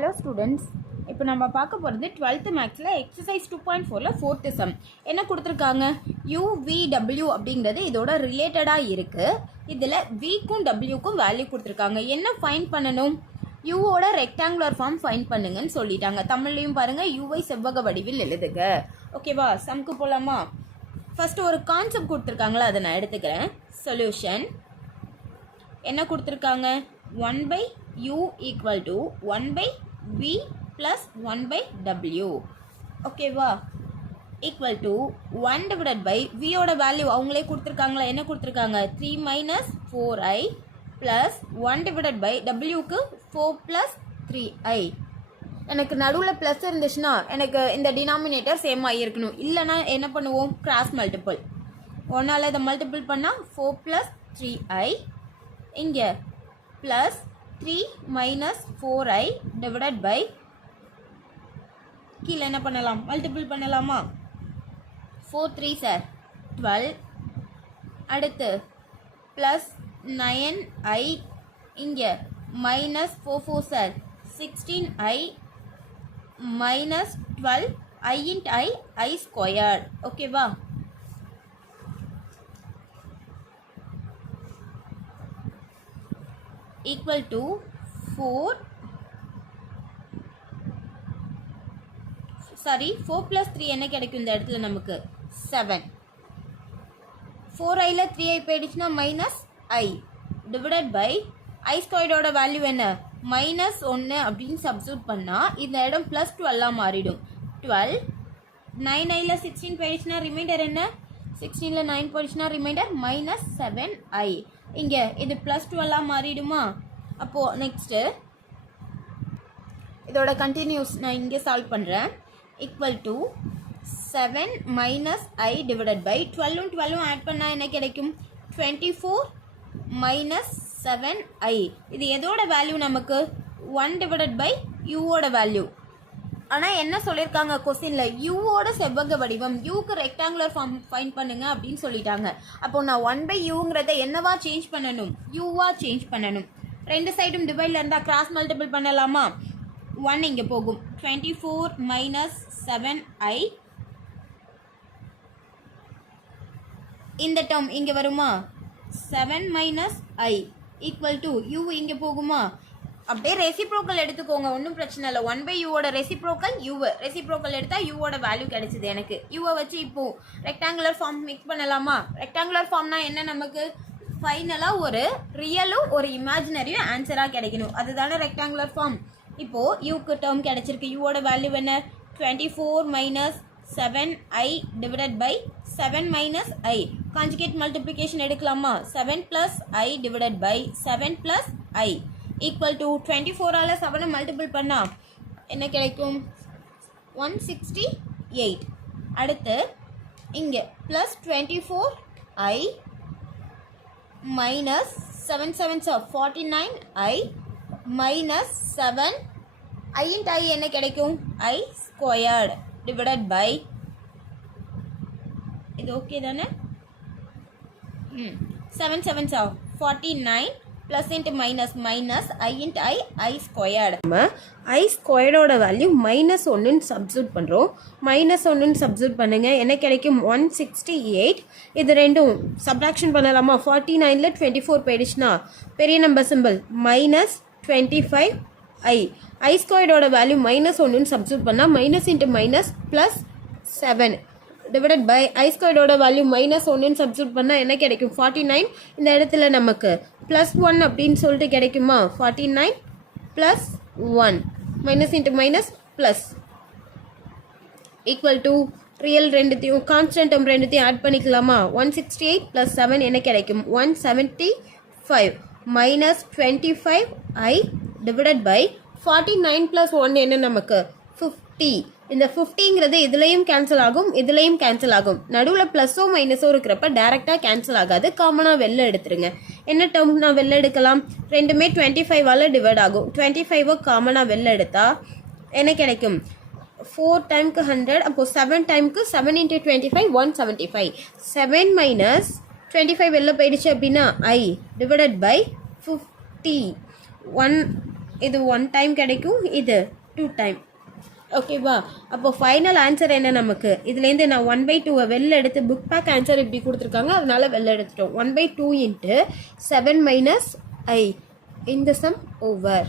Hello students, இப்போ நம்ம பார்க்க போகிறது 12th மேக்ஸில் எக்ஸசைஸ் 2.4ல் 4th சம். என்ன கொடுத்துருக்காங்க? UVW அப்படிங்கிறது இதோட ரிலேட்டடாக இருக்குது. இதில் விக்கும் டபிள்யூக்கும் வேல்யூ கொடுத்துருக்காங்க. என்ன ஃபைண்ட் பண்ணணும்? யூவோட ரெக்டாங்குலர் ஃபார்ம் ஃபைண்ட் பண்ணுங்கன்னு சொல்லிட்டாங்க. தமிழ்லையும் பாருங்கள், யூவை செவ்வக வடிவில் எழுதுக. ஓகேவா? சம்க்கு போகலாமா? ஃபஸ்ட்டு ஒரு கான்செப்ட் கொடுத்துருக்காங்களா, அதை நான் எடுத்துக்கிறேன். சொல்யூஷன் என்ன கொடுத்துருக்காங்க? 1/u equal to 1/v plus 1/w. ஓகேவா? ஈக்குவல் டு 1 டிவைடட் பை வியோட வேல்யூ அவங்களே கொடுத்துருக்காங்களா? என்ன கொடுத்துருக்காங்க? 3 minus 4i plus 1 divided by டபிள்யூக்கு 4 ப்ளஸ் 3i. எனக்கு நடுவில் ப்ளஸ் இருந்துச்சுன்னா எனக்கு இந்த டினாமினேட்டர் சேம் ஆகியிருக்கணும். இல்லைன்னா என்ன பண்ணுவோம்? Cross multiple. ஒன்றால் இதை மல்டிபிள் பண்ணால் 4 ப்ளஸ் 3i. இங்கே plus 3 minus 4i divided by கீழே என்ன பண்ணலாம்? மல்டிபிள் பண்ணலாமா? 4 3 சார் 12. அடுத்து ப்ளஸ் 9i. இங்கே minus 4 4 sir 16i minus 12 i into i squared. ஓகேவா? ஈக்குவல் டு 4 ப்ளஸ் 3 என்ன கிடைக்கும் இந்த இடத்துல நமக்கு? 7. 4iல 3i போயிடுச்சுன்னா minus i divided by i ஸ்கொயர்டோட வேல்யூ என்ன? மைனஸ் 1 அப்படின்னு சப்ஸ்டியூட் பண்ணால் இந்த இடம் ப்ளஸ் 12 மாறிடும். 12 9iல 16 போயிடுச்சுன்னா ரிமைண்டர் என்ன? 16ல் 9 போயிடுச்சுன்னா ரிமைண்டர் மைனஸ் 7i. இங்கே இது ப்ளஸ் 12 மாறிடுமா? அப்போது நெக்ஸ்ட்டு இதோட கண்டினியூஸ் நான் இங்கே சால்வ் பண்ணுறேன். Equal to 7 minus i divided by 12ம் 12ம் ஆட் பண்ணால் என்ன கிடைக்கும்? 24 மைனஸ் 7i. இது எதோட வேல்யூ நமக்கு? 1 டிவைடட் பை யூவோட வேல்யூ. ஆனால் என்ன சொல்லியிருக்காங்க கொஸ்டினில்? யூவோட செவ்வக வடிவம், யூக்கு ரெக்டாங்குலர் ஃபார்ம் ஃபைண்ட் பண்ணுங்க அப்படின்னு சொல்லிட்டாங்க. அப்போ நான் 1/uங்கிறத என்னவா சேஞ்ச் பண்ணணும்? யூவா சேஞ்ச் பண்ணணும். ரெண்டு சைடும் டிவைடில் இருந்தால் கிராஸ் மல்டிபிள் பண்ணலாமா? 1 இங்கே போகும். 24 மைனஸ் 7i. இந்த டேர்ம் இங்கே வருமா? 7 minus i equal to you இங்கே போகுமா? அப்படியே ரெசிப்ரோக்கல் எடுத்துக்கோங்க, ஒன்றும் பிரச்சனை இல்லை. 1/uவோட ரெசிப்ரோக்கல் ரெசிப்ரோக்கல் எடுத்தால் யூவோட வேல்யூ கிடைச்சிது எனக்கு. யூவை வச்சு இப்போது ரெக்டாங்குலர் ஃபார்ம் மிக்ஸ் பண்ணலாமா? ரெக்டாங்குலர் ஃபார்ம்னா என்ன நமக்கு? ஃபைனலாக ஒரு ரியலும் ஒரு இமேஜினரியும் ஆன்சராக கிடைக்கணும். அதுதானே ரெக்டாங்குலர் ஃபார்ம். இப்போது யூக்கு டேர்ம் கிடைச்சிருக்கு. யூவோட வேல்யூ என்ன? 24 minus 7i divided by 7 minus i. Conjugate multiplication எடுக்கலாமா? 7 plus i divided by 7 plus i equal to 24ஆல் 7 மல்டிபிள் பண்ணால் என்ன கிடைக்கும்? 168. அடுத்து இங்கே plus 24i minus 7 7 49i minus 7 i into i என்ன கிடைக்கும்? i ஸ்கொயர்டு டிவைடட் பை இது ஓகே தானே? 7 7 49 plus into minus minus i into i squared. நம்ம i ஸ்கொயர்டோட வேல்யூ மைனஸ் 1ன்னு சப்ஸ்டியூட் பண்ணுறோம். மைனஸ் 1ன்னு சப்ஸ்டியூட் பண்ணுங்கள், என்ன கிடைக்கும்? 168. இது ரெண்டும் சப்ராக்ஷன் பண்ணலாமா? 49ல் 24 போயிடுச்சுன்னா பெரிய number simple minus 25i. i ஸ்கொயர்டோட வேல்யூ மைனஸ் 1ன்னு சப்ஸ்டியூட் பண்ணால் minus into minus plus 7 divided by i ஸ்கொயர்டோட வேல்யூ மைனஸ் 1ன்னு சப்ஸ்டியூட் பண்ணால் என்ன கிடைக்கும்? 49. இந்த இடத்துல நமக்கு ப்ளஸ் 1 அப்படின்னு சொல்லிட்டு கிடைக்குமா? 49 plus 1 minus into minus plus equal to real ரெண்டுத்தையும் கான்ஸ்டன்ட் டேர்ம் ரெண்டுத்தையும் ஆட் பண்ணிக்கலாமா? 168 ப்ளஸ் 7 என்ன கிடைக்கும்? 175 minus 25i divided by 49 plus 1 என்ன நமக்கு? 50. இந்த 50ங்கிறது இதுலேயும் கேன்சல் ஆகும், இதுலேயும் கேன்சல் ஆகும். நடுவில் ப்ளஸ்ஸோ மைனஸோ இருக்கிறப்ப டேரெக்டாக கேன்சல் ஆகாது. காமனாக வெளில எடுத்துருங்க. என்ன டேர்ம் நான் வெளில எடுக்கலாம்? ரெண்டுமே 25ஆல் டிவைட் ஆகும். 25 காமனாக வெளில எடுத்தால் என்ன கிடைக்கும்? 4 டைமுக்கு 100. அப்போது 7 டைமுக்கு 7 இன்ட்டு 25 175. 7 மைனஸ் 25 வெளில போயிடுச்சு அப்படின்னா i டிவைடட் பை 50. 1 இது 1 டைம் கிடைக்கும், இது 2 டைம். ஓகேவா? அப்போ ஃபைனல் ஆன்சர் என்ன நமக்கு? இதுலேருந்து நான் 1/2 வெளில எடுத்து புக் பேக் ஆன்சர் இப்படி கொடுத்துருக்காங்க, அதனால வெளில எடுத்துட்டோம். 1/2 × 7 - I இந்த சம் ஓவர்.